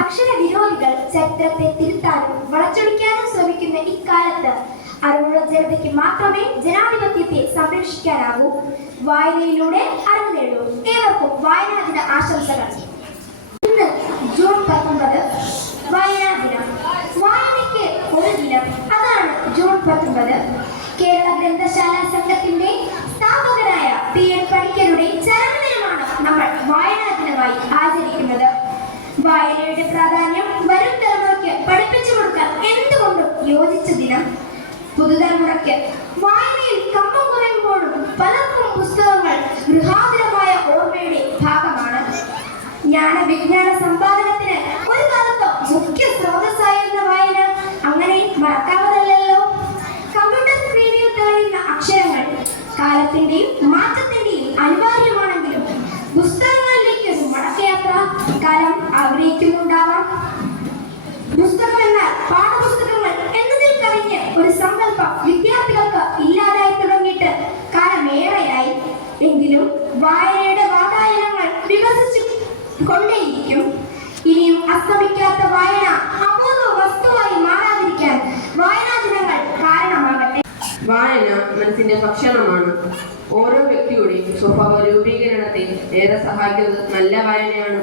അക്ഷരവിരോധികൾ ചരിത്രത്തെ തിരുത്താനും വളച്ചൊടിക്കാനും ശ്രമിക്കുന്ന ഇക്കാലത്ത് അറിവുള്ള ജനതയ്ക്ക് മാത്രമേ ജനാധിപത്യത്തെ സംരക്ഷിക്കാനാവൂ. വായനയിലൂടെ അറിവ് നേടൂ. ഏവർക്കും വായനാ ദിന ആശംസകൾ. ഇന്ന് ജൂൺ 19 വായനാ ദിനം. വായനയ്ക്ക് ഒരു ദിനം, അതാണ് ജൂൺ 19. കേരള ഗ്രന്ഥശാല സംഘത്തിന്റെ സ്ഥാപകനായ PN പണിക്കരുടെ ചരമദിനമാണ് നമ്മൾ വായനാ ദിനമായി ആചരിക്കുന്നത്. വായനയുടെ പ്രാധാന്യം വരും തലമുറയ്ക്ക് പഠിപ്പിച്ചു കൊടുക്കാൻ എന്തുകൊണ്ടും യോജിച്ച ദിനം. പുതുതലമുറയ്ക്ക് വായനയിൽ കമ്പം കുറയുമ്പോഴും പലർക്കും പുസ്തകങ്ങൾ ഗൃഹാതുരമായ ഓർമ്മയുടെ ഭാഗമാണ്. ജ്ഞാനവിജ്ഞാന സമ്പാദനത്തിന് ഒരു കാലത്ത് മുഖ്യ സ്രോതസ്സായിരുന്ന വായന അങ്ങനെ മറക്കാവതല്ലോ. കമ്പ്യൂട്ടർ സ്ക്രീനിൽ തെളിയുന്ന അക്ഷരങ്ങൾ കാലത്തിന്റെയും മാറ്റത്തിന്റെയും അനിവാര്യമാണെങ്കിലും പുസ്തകങ്ങളിലേക്ക് ഒരു മടക്കയാത്ര കാലം ആഗ്രഹിക്കുന്നുണ്ടാവാം. പുസ്തകം എന്നാൽ പാഠപുസ്തകങ്ങൾ എന്നതിൽ കവിഞ്ഞ് ഒരു സങ്കല്പം വിദ്യാർത്ഥികൾക്ക് ഇല്ലാതായി തുടങ്ങിയിട്ട് കാലമേറെയായി. എങ്കിലും വായനയുടെ വാതായനങ്ങൾ വികസിച്ചു കൊണ്ടേയിരിക്കും. ഇനിയും അസ്തമിക്കാത്ത വായന അപൂർവ വസ്തുവായി മാറാതിരിക്കാൻ വായനാ ദിനങ്ങൾ കാരണമാകട്ടെ. വായന മനസ്സിന്റെ ഭക്ഷണമാണ്. ഓരോ വ്യക്തിയുടെയും സ്വഭാവ രൂപീകരണത്തെ ഏറെ സഹായിക്കുന്നത് നല്ല വായനയാണ്.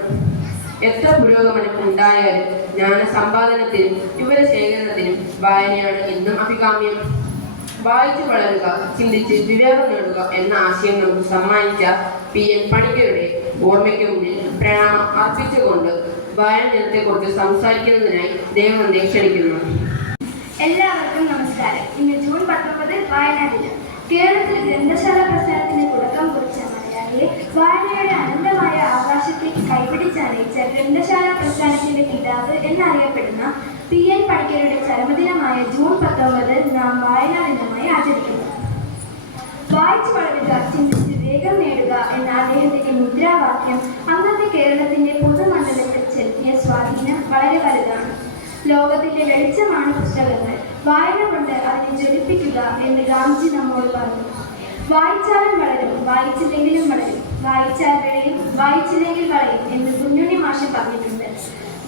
എത്ര പുരോഗമനം ഉണ്ടായാലും ജ്ഞാന സമ്പാദനത്തിനും വിവരശേഖരണത്തിനും വായനയാണ് എന്നും അഭികാമ്യം. വായിച്ചു വളരുക, ചിന്തിച്ച് വിവേകം നേടുക എന്ന ആശയം നമുക്ക് സമ്മാനിച്ച PN പണിക്കരുടെ ഓർമ്മയ്ക്ക് മുന്നിൽ പ്രണാമം അർപ്പിച്ചുകൊണ്ട് വായന ദിനത്തെക്കുറിച്ച് സംസാരിക്കുന്നതിനായി ദേവനന്ദയെ ക്ഷണിക്കുന്നു. എല്ലാവർക്കും നമസ്കാരം. ഇന്ന് ജൂൺ 19 വായനാ ദിനം. കേരളത്തിൽ ഗ്രന്ഥശാല പ്രസ്ഥാനത്തിന് തുടക്കം കുറിച്ച മലയാളിയെ വായനയുടെ അനന്തമായ ആകാശത്തേക്ക് കൈപിടിച്ചറിയിച്ച ഗ്രന്ഥശാല പ്രസ്ഥാനത്തിന്റെ പിതാവ് എന്നറിയപ്പെടുന്ന PN പണിക്കരുടെ ചരമദിനമായ ജൂൺ 19 നാം വായനാ ദിനമായി ആചരിക്കുന്നു. വായിച്ചു വളരുക, ചിന്തിച്ച് വേഗം നേടുക എന്ന അദ്ദേഹത്തിന്റെ മുദ്രാവാക്യം അന്നത്തെ കേരളത്തിന്റെ പൊതുമണ്ഡലത്തിൽ ചെലുത്തിയ സ്വാധീനം വളരെ വലുതാണ്. ലോകത്തിന്റെ വെളിച്ചമാണ് പുസ്തകങ്ങൾ. വായന കൊണ്ട് അതിനെ ജ്വലിപ്പിക്കുക എന്ന് ഗാന്ധിജി നമ്മോട് പറഞ്ഞു. വായിച്ചാലും വളരും, വായിച്ചില്ലെങ്കിലും വളരും. വായിച്ചാൽ വിളയും, വായിച്ചില്ലെങ്കിൽ വളയും എന്ന് കുഞ്ഞുണ്ണി മാഷ് പറഞ്ഞിട്ടുണ്ട്.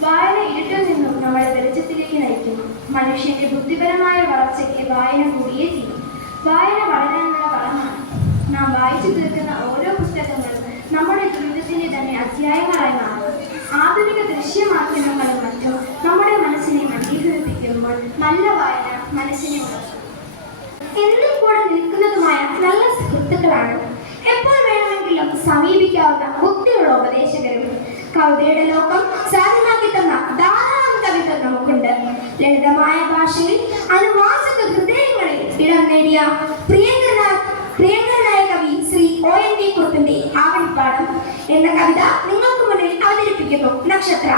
വായന ഇരുട്ടിൽ നിന്നും നമ്മളെ വെളിച്ചത്തിലേക്ക് നയിക്കുന്നു. മനുഷ്യന്റെ ബുദ്ധിപരമായ വളർച്ചയ്ക്ക് വായന കൂടിയേ തീരും. വായന വളരാനുള്ള വളമാണ്. നാം വായിച്ചു തീർക്കുന്ന ഓരോ പുസ്തകങ്ങളും നമ്മുടെ ജീവിതത്തിന്റെ തന്നെ അധ്യായങ്ങളായി മാറും. ആധുനിക ദൃശ്യമാധ്യമങ്ങളും മറ്റും നമ്മുടെ മനസ്സിനെ മന്ദീകരിപ്പിക്കുമ്പോൾ നല്ല വായന മനസ്സിനെ വളർത്തും. എന്നും കൂടെ നിൽക്കുന്നതുമായ നല്ല സുഹൃത്തുക്കളാണ്. എപ്പോൾ വേണമെങ്കിലും സമീപിക്കാവുന്ന ബുദ്ധിയുള്ള ഉപദേശകരും. കവിതയുടെ ലോകം സാധ്യമാക്കി തന്ന ധാരാളം കവികൾ നമുക്കുണ്ട്. ലളിതമായ ഭാഷയിൽ അനുവാചക ഹൃദയങ്ങളിൽ ഇടം നേടിയ പ്രിയങ്കരനായ കവി ശ്രീ ONV കുറുപ്പിന്റെ ആവണിപ്പാടം എന്ന കവിത നിങ്ങൾക്ക് മുന്നിൽ അവതരിപ്പിക്കുന്നു. നക്ഷത്ര.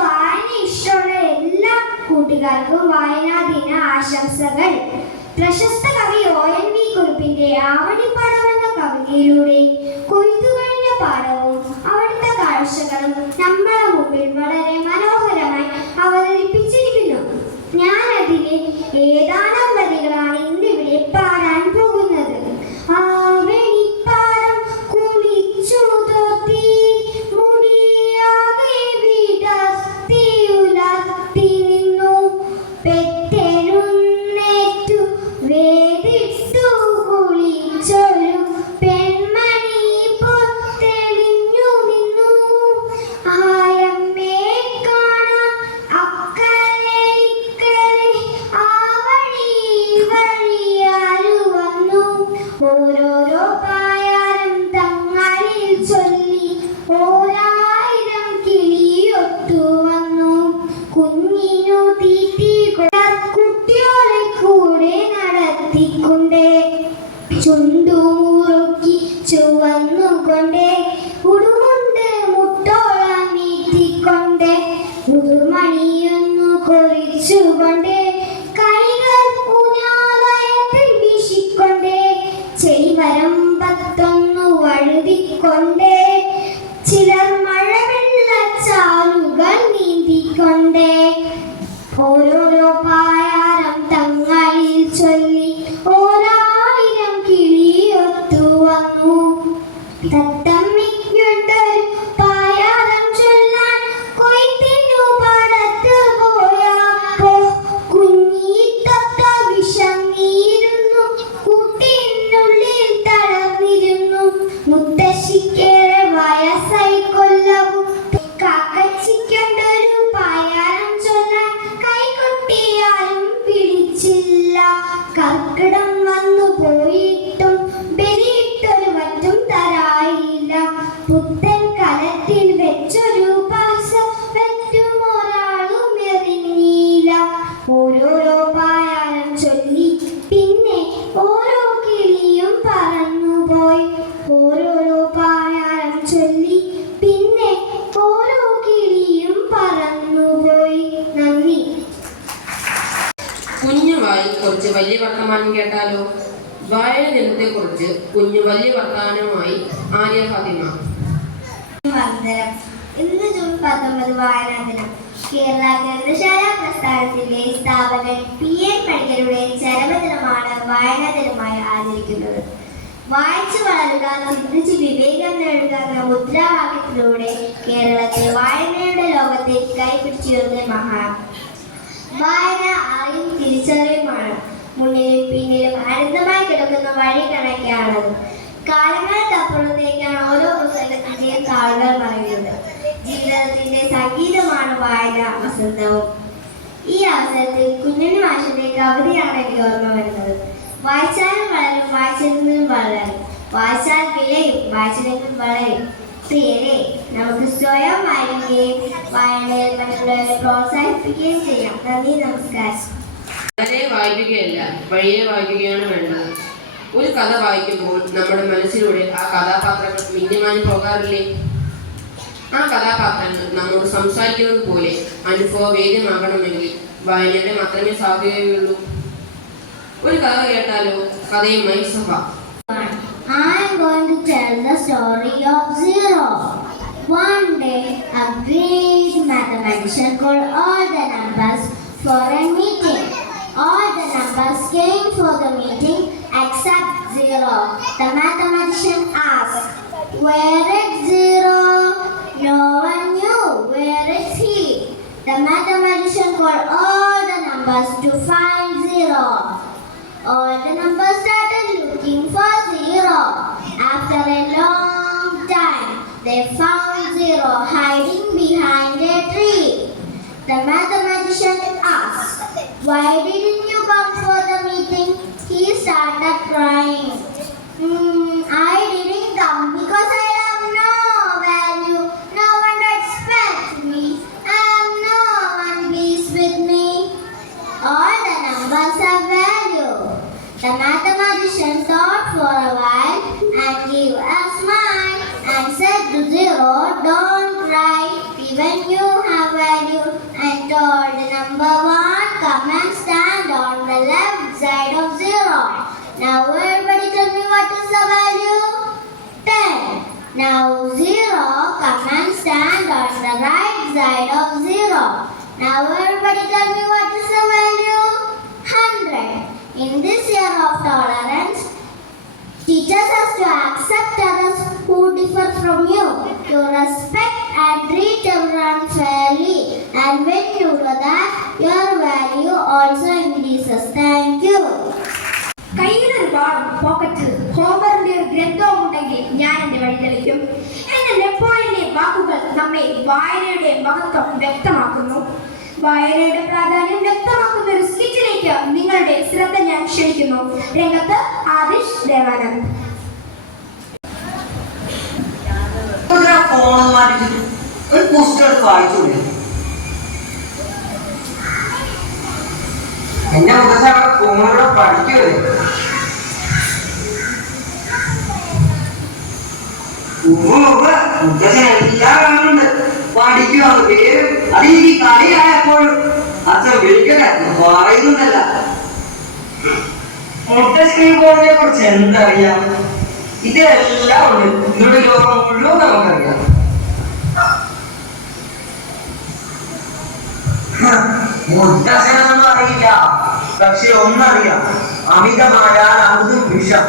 വായന ഇഷ്ടമുള്ള എല്ലാ കൂട്ടുകാർക്കും വായനാ ദിന ആശംസകൾ. പ്രശസ്ത കവി ONV കുറുപ്പിന്റെ ആവണിപ്പാടം എന്ന കവിതയിലൂടെ കൊയ്ത്തു കഴിഞ്ഞ പാടവും അവിടുത്തെ കാഴ്ചകളും നമ്മുടെ മുമ്പിൽ വളരെ മനോഹരമായി അവതരിപ്പിച്ചിരിക്കുന്നു. ഞാൻ അതിലെ ഏതാനും വരികളാണ് ഇന്നിവിടെ പാടാൻ പോകുന്നത്. ആവണിപ്പാടം കുളിച്ചു തോത്തി മുടിയാകെ വിടർത്തി ഉലർത്തി നിന്നു പെട്ടെഴുന്നേറ്റു വേദിട്ടു കുളിച്ചൊരു പെൺമണി പൊത്തെളിഞ്ഞു നിന്നു. ആയമ്മേ കാണാൻ അക്കരെ ഇക്കരെ ആ വഴി വഴിയാലു വന്നു. ഓരോരോ പായാരം തങ്ങളിൽ ചൊല്ലി ഓരായിരം കിളിയൊത്തു വന്നു. കുഞ്ഞിനു തീറ്റി കുട്ടിയോളെ കൂടെ നടത്തിക്കൊണ്ടേ ചുണ്ടുമുറുക്കി ചുവന്നുകൊണ്ടേ ഉടുകൊണ്ട് മുട്ടോളം നീട്ടിക്കൊണ്ടേ മുതുമണിയൊന്നു കൊറിച്ചുകൊണ്ടേ കൈകൾ ഊഞ്ഞാലയത്തിൽ വീശിക്കൊണ്ടേ ചെയ്വരം പത്തൊന്നു വഴുതിക്കൊണ്ടേ ചിലർ മഴവെള്ളച്ചാലുകൾ നീന്തിക്കൊണ്ടേ ഓരോരോ പായാരം തങ്ങളിൽ ചൊല്ലി തത്തമ്മിക്കുണ്ടൊരു പായാരം ചൊല്ലാൻ കൊയ്ത്തിനു പാടത്ത് പോയപ്പോ കുഞ്ഞി തത്ത വിഷം നീരുന്നു കൂട്ടിനുള്ളിൽ തളർന്നിരുന്നു. മുത്തശ്ശിക്കേറെ വയസ്സായി കൊല്ലവും കാക്കച്ചിക്കൊണ്ടൊരു പായാരം ചൊല്ലാൻ കൈകൊട്ടിയാലും പിടിച്ചില്ല. കർക്കിടം വന്നു പോയിട്ടും ബലിയിട്ടൊരു വറ്റും തരായില്ല. പുത്തൻ കലത്തിൽ വെച്ചൊരു പാസ വെറ്റും ഒരാളും എറിഞ്ഞില്ല. ഓരോരോ പായാരം ചൊല്ലി പിന്നെ ഓരോ കിളിയും പറന്നുപോയി. ഓരോരോ പായാരം ചൊല്ലി പിന്നെ ഓരോ കിളിയും പറന്നുപോയി. നന്ദി. കുഞ്ഞു വായി കുറച്ച് വലിയ വർത്തമാനം കേട്ടാലോ? വായന ദിനത്തെ കുറിച്ച് കുഞ്ഞു വലിയ വർത്തമാനമായി ആര്യ ഫാത്തിമ. വന്ദനം. ഇന്ന് ജൂൺ 19 വായനാ ദിനം. കേരള ഗ്രന്ഥശാല പ്രസ്ഥാനത്തിന്റെ സ്ഥാപകൻ P.N. പണിക്കരുടെ ചരമദിനമാണ് വായനാ ദിനമായി ആചരിക്കുന്നത്. വായിച്ചു വളരുക, ചിന്തിച്ച് വിവേകം നേടുക എന്ന മുദ്രാവാക്യത്തിലൂടെ കേരളത്തെ വായനയുടെ ലോകത്തേക്ക് കൈപിടിച്ചുയർന്ന മഹാൻ. വായന അറിവും തിരിച്ചറിവുമാണ്. മുന്നിലും പിന്നിലും അനന്തമായി കിടക്കുന്ന വഴി കണക്കാണത്. കാലങ്ങൾക്കപ്പുറത്തേക്കാണ് ഓരോ പുസ്തകത്തിന്റെയും താളുകൾ പറയുന്നത്. ജീവിതത്തിന്റെ സംഗീതമാണ് വായന വസന്തവും. ഈ അവസരത്തിൽ കുഞ്ഞുണ്ണി മാഷിന്റെ കവിതയാണ് എനിക്ക് ഓർമ്മ വരുന്നത്. വായിച്ചാലും വളരും, വായിച്ചിരുന്നതും വളരും. വായിച്ചാൽ വിളയും, വായിച്ചില്ലെങ്കിൽ വളരും. പ്രിയരെ, നമുക്ക് സ്വയം വായിക്കുകയും വായനയിൽ മറ്റുള്ളവരെ പ്രോത്സാഹിപ്പിക്കുകയും ചെയ്യാം. നന്ദി, നമസ്കാരം. വളരെ വായിക്കുകയല്ല, വഴിയെ വായിക്കുകയാണ് വേണ്ടത്. ഒരു കഥ വായിക്കുമ്പോൾ നമ്മുടെ മനസ്സിലൂടെ ആ കഥാപാത്രങ്ങൾ മിന്നിമാനി പോകാറില്ലേ? ആ കഥാപാത്രങ്ങൾ നമ്മോട് സംസാരിക്കുന്നത് പോലെ അനുഭവവേദ്യമാകണമെങ്കിൽ വായനയുടെ മാത്രമേ സാധ്യതയുള്ളൂ. ഒരു കഥ കേട്ടാലോ? കഥയുമായി സഭ. I am going to tell the story of Zero. One day, a great mathematician called all the numbers for a meeting. All the numbers came for the meeting except Zero. The mathematician asked, "Where is Zero?" No one knew. Where is he? The mathematician called all the numbers to find Zero. All the numbers started looking for Zero. After a long time, they found Zero hiding behind a tree. The mathematician asked, "Why didn't you come for the meeting?" He started crying. I didn't come because I have no value. No one respects me. I have no one peace with me. All the numbers have value. The mathematician thought for a while and gave a smile and said to Zero, "Don't cry, even you have value," and told number 1, "Come and stand on the left side of Zero." Now everybody tell me what is the value? 10. Now 0, come and stand on the right side of 0. Now everybody tell me what is the value? 100. In this year of tolerance, teachers has to accept others who differ from you. You respect and treat everyone fairly. And when you do that, your value also increases. Thank you. കയ്യിലൊരു ബാളും പോക്കറ്റിൽ ഹോമറിന്റെ ഒരു ഗ്രന്ഥവും ഉണ്ടെങ്കിൽ ഞാൻ എന്റെ വഴി തെളിക്കും എന്ന നെപ്പോളിയന്റെ വാക്കുകൾ നമ്മെ വായനയുടെ മഹത്വം വ്യക്തമാക്കുന്നു. വായനയുടെ പ്രാധാന്യം വ്യക്തമാക്കുന്ന ഒരു സ്കിറ്റിലേക്ക് നിങ്ങളുടെ ശ്രദ്ധ ഞാൻ ക്ഷണിക്കുന്നു. രംഗത്ത് ആദിഷ് ദേവാനന്ദ്. ഒരു പുസ്തകം വായിച്ചോളൂ. എന്നെ മുഖത്ത് ഫോണിലൂടെ പഠിക്കൂലേ? മുഖ്യനുണ്ട് പഠിക്കുവാണ് പേരും അത് ഈ കളിയായപ്പോഴും അച്ഛൻ വിളിക്കട്ടെ പറയുന്നുണ്ടല്ല. മുത്തശ്ശി ബോർഡിനെ കുറിച്ച് എന്തറിയാം? ഇതെല്ലാം ഉണ്ട്. ഇതിലൂടെ ലോകം മുഴുവൻ നമുക്കറിയാം. മുത്തശ്ശനൊന്നും അറിയില്ല, പക്ഷെ ഒന്നറിയാം, അമിതമായാൽ അമൃതും വിഷം.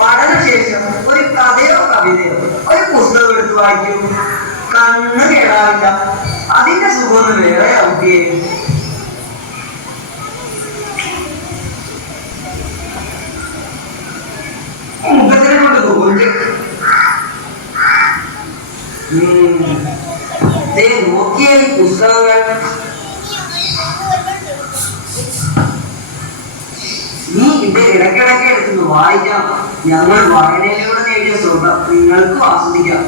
പഠനശേഷം ഒരു കഥയോ കവിതയോ ഒരു പുസ്തകം എടുത്ത് വായിക്കും, കണ്ണ് കേടാവില്ല. അതിന്റെ സുഖമൊന്നും വേറെ കുട്ടിയെ. മുഖത്തിനെ കൊണ്ട് തോന്നി നോക്കിയ ഈ പുസ്തകങ്ങൾ നീ ഇത് ഇടയ്ക്കിടയ്ക്ക് എടുത്ത് വായിക്കാം. ഞങ്ങൾ വായനയിലൂടെ നേടിയ സുഖം നിങ്ങൾക്കും ആസ്വദിക്കാം.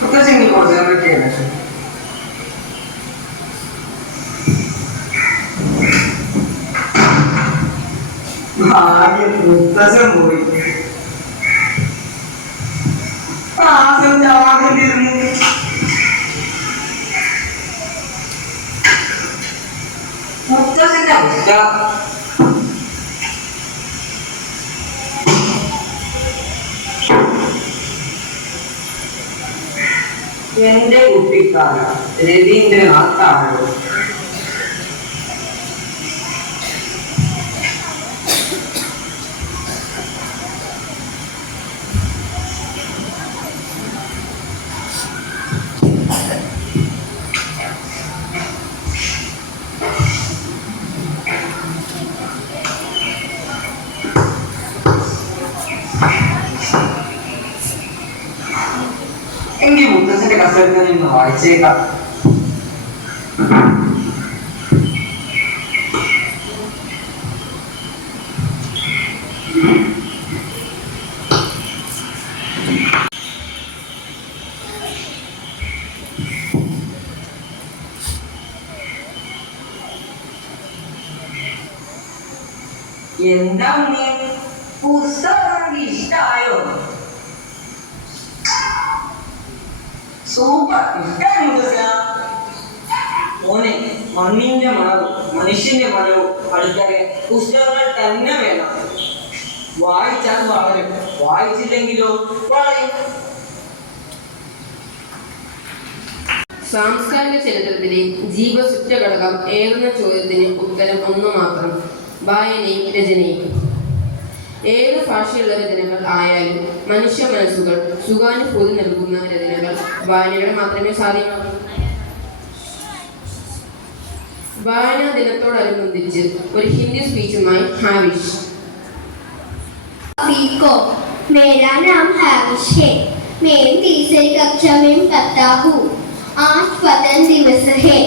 മുത്തശ്ശൻ പോയി ചാകണ്ടിരുന്നു. മുത്തശ്ശന്റെ അവസ്ഥ എന്റെ കുട്ടിക്കാലം രവീന്ദ്രനാഥാണോ? എങ്കിൽ മുത്തച്ഛന്റെ കസരത്തിൽ നിന്ന് വായിച്ചേക്കാം. എന്താ പുസ്തകം ഇഷ്ടായോ? സൂപ്പർ, ഇഷ്ടായി മുത്തശ്ശ. മോനെ, മണ്ണിന്റെ മണവും മനുഷ്യന്റെ മണവും പഠിക്കാതെ പുസ്തകങ്ങൾ തന്നെ വേണം. വായിച്ചാൽ വളരും, വായിച്ചില്ലെങ്കിലോ വളയും. സാംസ്കാരിക ചരിത്രത്തിലെ ജീവസുറ്റ ഘടകം ഏതെന്ന ചോദ്യത്തിന് ഉത്തരം ഒന്നു മാത്രം: വായനയും രചനയും. ഏത് ഭാഷയുള്ള രചനകൾ ആയാലും മനുഷ്യ മനസ്സുകൾ സുഖാനുഭൂതി നൽകുന്ന രചനകൾ വായനയുടെ മാത്രമേ സാധ്യമാകൂ. വായനാ ദിനത്തോടനുബന്ധിച്ച് ഒരു ഹിന്ദി സ്പീച്ചുമായി ഹാവിഷ്. मेरा नाम हाविश है। मैं तीसरी कक्षा में पढ़ता हूँ। आज पतन दिवस है।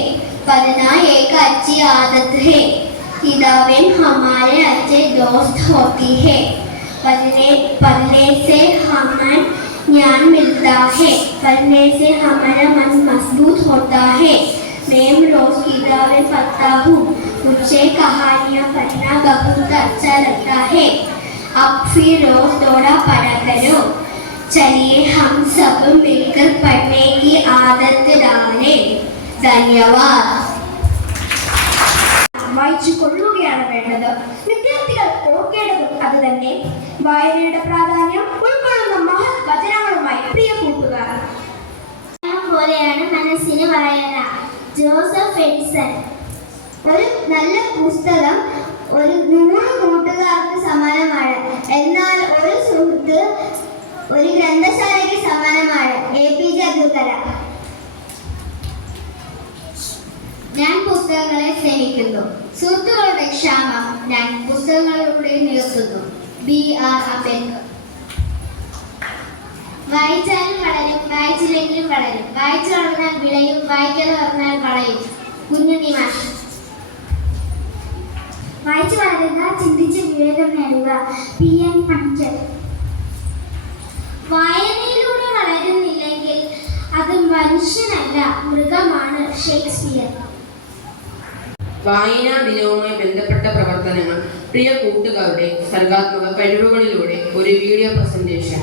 पढ़ना एक अच्छी आदत है। किताबें हमारे अच्छे दोस्त होती है। पढ़ने से हमें ज्ञान मिलता है। पढ़ने से हमारा मन मजबूत होता है। मैं रोज किताबें पढ़ता हूँ। मुझे कहानियाँ पढ़ना बहुत अच्छा लगता है। अब फिर रोज थोड़ा पढ़ा करो। चलिए हम सब मिलकर पढ़ने की आदत डालें। धन्यवाद। വായിച്ചു കൊള്ളുകയാണ് വേണ്ടത്. വിദ്യാർത്ഥികൾ ഓർക്കേണ്ടതും അത് തന്നെ. വായനയുടെ പ്രാധാന്യം ഉൾക്കൊള്ളുന്ന മഹത് വചനങ്ങളുമായി പ്രിയ കൂട്ടുകാർ. പോലെയാണ് മനസ്സിന് വായന. Joseph Edison. ഒരു നല്ല പുസ്തകം ഒരു 100 കൂട്ടുകാർക്ക് സമാനമാണ്. എന്നാൽ ഒരു സുഹൃത്ത് ഒരു ഗ്രന്ഥശാലയ്ക്ക് സമാനമാണ്. APJ അബ്ദുൽ കലാം. ഞാൻ പുസ്തകങ്ങളെ സ്നേഹിക്കുന്നു. സുഹൃത്തുക്കളുടെ ക്ഷാമം ഞാൻ പുസ്തകങ്ങളിലൂടെ നികത്തുന്നു. BR അംബേദ്കർ. വായിച്ചാലും വളരും, വായിച്ചില്ലെങ്കിലും വളരും. വായിച്ചു വളർന്നാൽ വിളയും, വായിക്കാതെ വളർന്നാൽ വളയും. കുഞ്ഞുണ്ണി മാഷ്. വായിച്ചു വളരുക, ചിന്തിച്ച് വിവേകം നേടുക. PN പണിക്കർ. വായനയിലൂടെ വളരുന്നില്ലെങ്കിൽ അത് മനുഷ്യനല്ല, മൃഗമാണ്. ഷേക്സ്പിയർ. വായനാ ദിനവുമായി ബന്ധപ്പെട്ട പ്രവർത്തനങ്ങൾ പ്രിയ കൂട്ടുകാരുടെ സർഗാത്മക കഴിവുകളിലൂടെ ഒരു video presentation.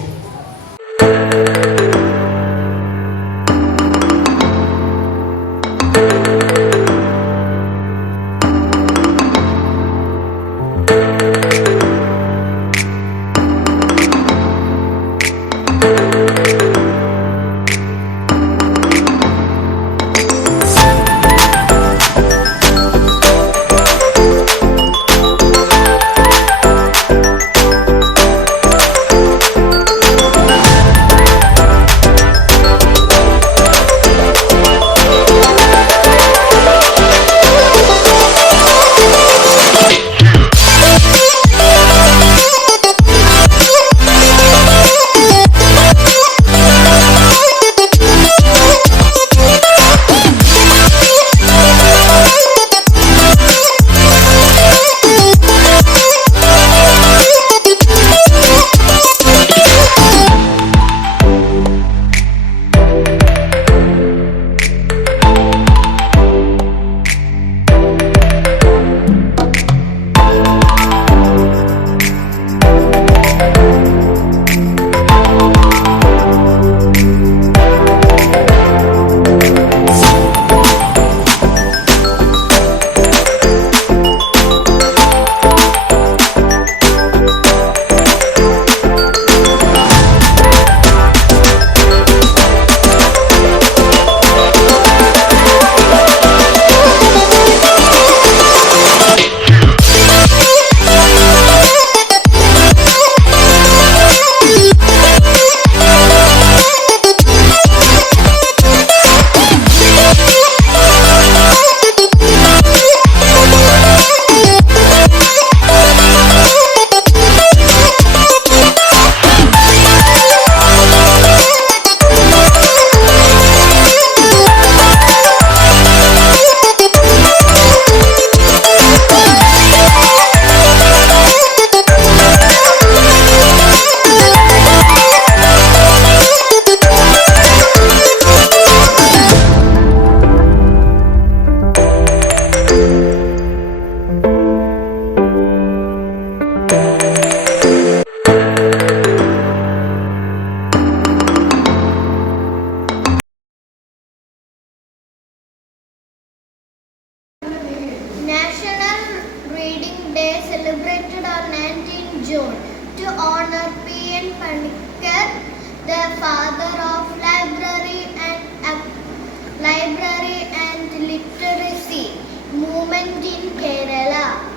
June to honor P.N. Panikkar, the father of library and literacy movement in Kerala.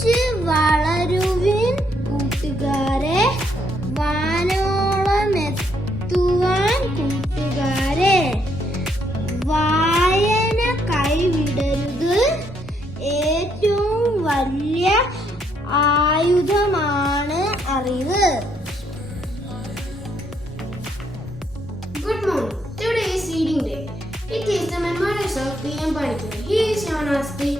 വായിച്ച് വളരുവിൻ കൂട്ടുകാരെ, വാനോളം എത്തുവാൻ കൂട്ടുകാരെ. വായന കൈവിടരുത്, ഏറ്റവും വലിയ ആയുധമാണ് അറിവ്. Good morning. Today is reading day. It is the memories of P.M. Panikkar. He is known as the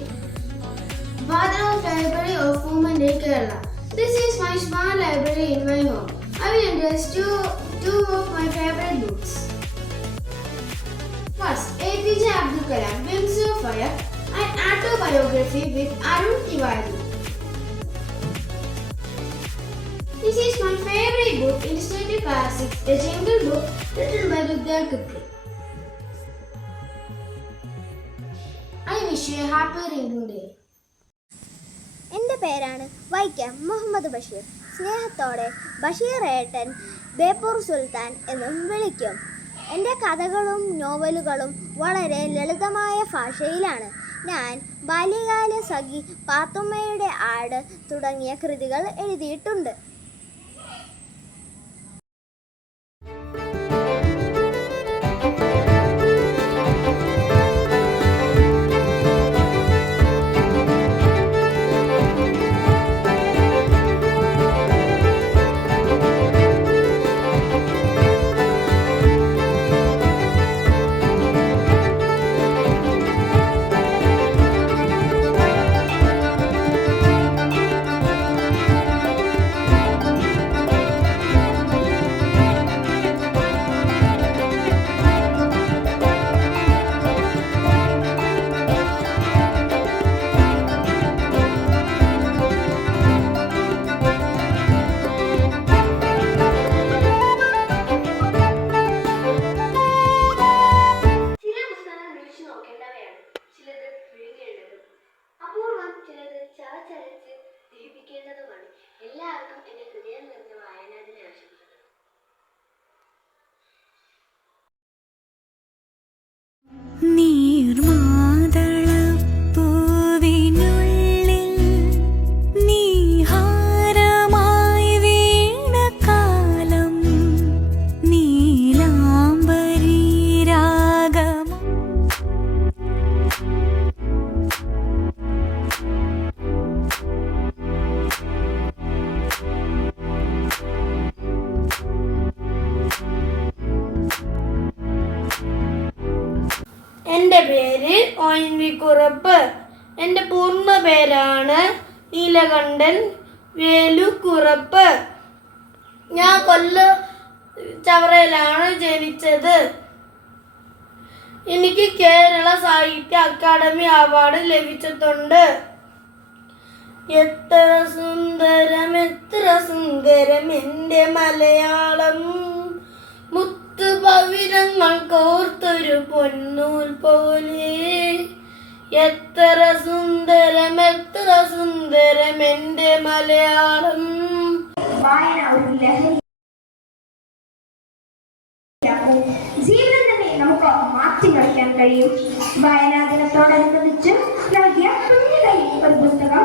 father of library of women in Kerala. This is my small library in my home. I will address two of my favorite books. First, APJ Abdul Kalam, Wings of Fire, an autobiography with Arun Tiwari. This is my favorite book, Illustrated Classics, The Jungle Book, written by Rudyard Kipling. I wish you a happy reading day. എൻ്റെ പേരാണ് വൈക്കം മുഹമ്മദ് ബഷീർ. സ്നേഹത്തോടെ ബഷീർ ഏട്ടൻ, ബേപ്പൂർ സുൽത്താൻ എന്നും വിളിക്കും. എൻ്റെ കഥകളും നോവലുകളും വളരെ ലളിതമായ ഭാഷയിലാണ്. ഞാൻ ബാല്യകാല സഖി, പാത്തുമ്മയുടെ ആട് തുടങ്ങിയ കൃതികൾ എഴുതിയിട്ടുണ്ട്. എല്ലാവർക്കും എൻ്റെ ഹൃദയം നിറഞ്ഞ വായനാദിന ആശംസകൾ. നീർമാതളപ്പൂവിനുള്ളിൽ നീഹാരമായി വീണ കാലം നീലാംബരീ രാഗം. എൻ്റെ പേര് ONV കുറുപ്പ്. എൻ്റെ പൂർണ്ണ പേരാണ് നീലകണ്ഠൻ വേലുക്കുറുപ്പ്. ഞാൻ കൊല്ലം ചവറയിലാണ് ജനിച്ചത്. എനിക്ക് കേരള സാഹിത്യ അക്കാദമി അവാർഡ് ലഭിച്ചിട്ടുണ്ട്. എത്ര സുന്ദരം എൻ്റെ മലയാളം, മുത്തുപവിഴങ്ങൾ കോർത്തൊരു പൊന്നൂൽ പോലെ. എത്ര സുന്ദരം എൻ്റെ മലയാളം. വായന ഒരു ലഹരി, ജീവിതം തന്നെ നമുക്ക് മാറ്റിമറിക്കാൻ കഴിയും. വായനാ ദിനത്തോടനുബന്ധിച്ച് നൽകിയ കുഞ്ഞു കൈയിൽ ഒരു പുസ്തകം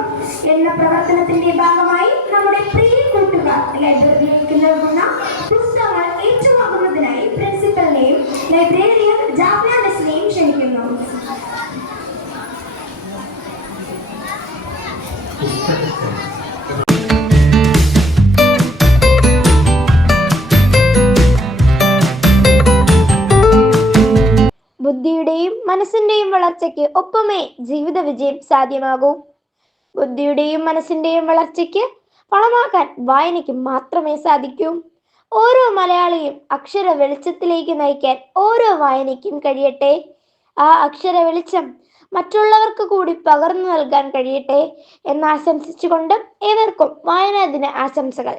എന്ന പ്രവർത്തനത്തിന്റെ ഭാഗമായി നമ്മുടെ പ്രിയ കൂട്ടുകാർ ലൈബ്രറിയിലേക്ക് നൽകുന്ന പുസ്തകങ്ങൾ ഏറ്റുവാങ്ങുന്നതിനായി പ്രിൻസിപ്പലിനെയും ലൈബ്രറിയൻ ജാഫ്ന നസ്ലിനെയും ക്ഷണിക്കുന്നു. ബുദ്ധിയുടെയും മനസ്സിന്റെയും വളർച്ചയ്ക്ക് ഒപ്പമേ ജീവിത വിജയം സാധ്യമാകൂ. ബുദ്ധിയുടെയും മനസ്സിന്റെയും വളർച്ചയ്ക്ക് പണമാക്കാൻ വായനയ്ക്ക് മാത്രമേ സാധിക്കൂ. ഓരോ മലയാളിയും അക്ഷര വെളിച്ചത്തിലേക്ക് നയിക്കാൻ ഓരോ വായനയ്ക്കും കഴിയട്ടെ. ആ അക്ഷര വെളിച്ചം മറ്റുള്ളവർക്ക് കൂടി പകർന്നു നൽകാൻ കഴിയട്ടെ എന്ന് ആശംസിച്ചുകൊണ്ട് ഏവർക്കും വായനാ ദിന ആശംസകൾ.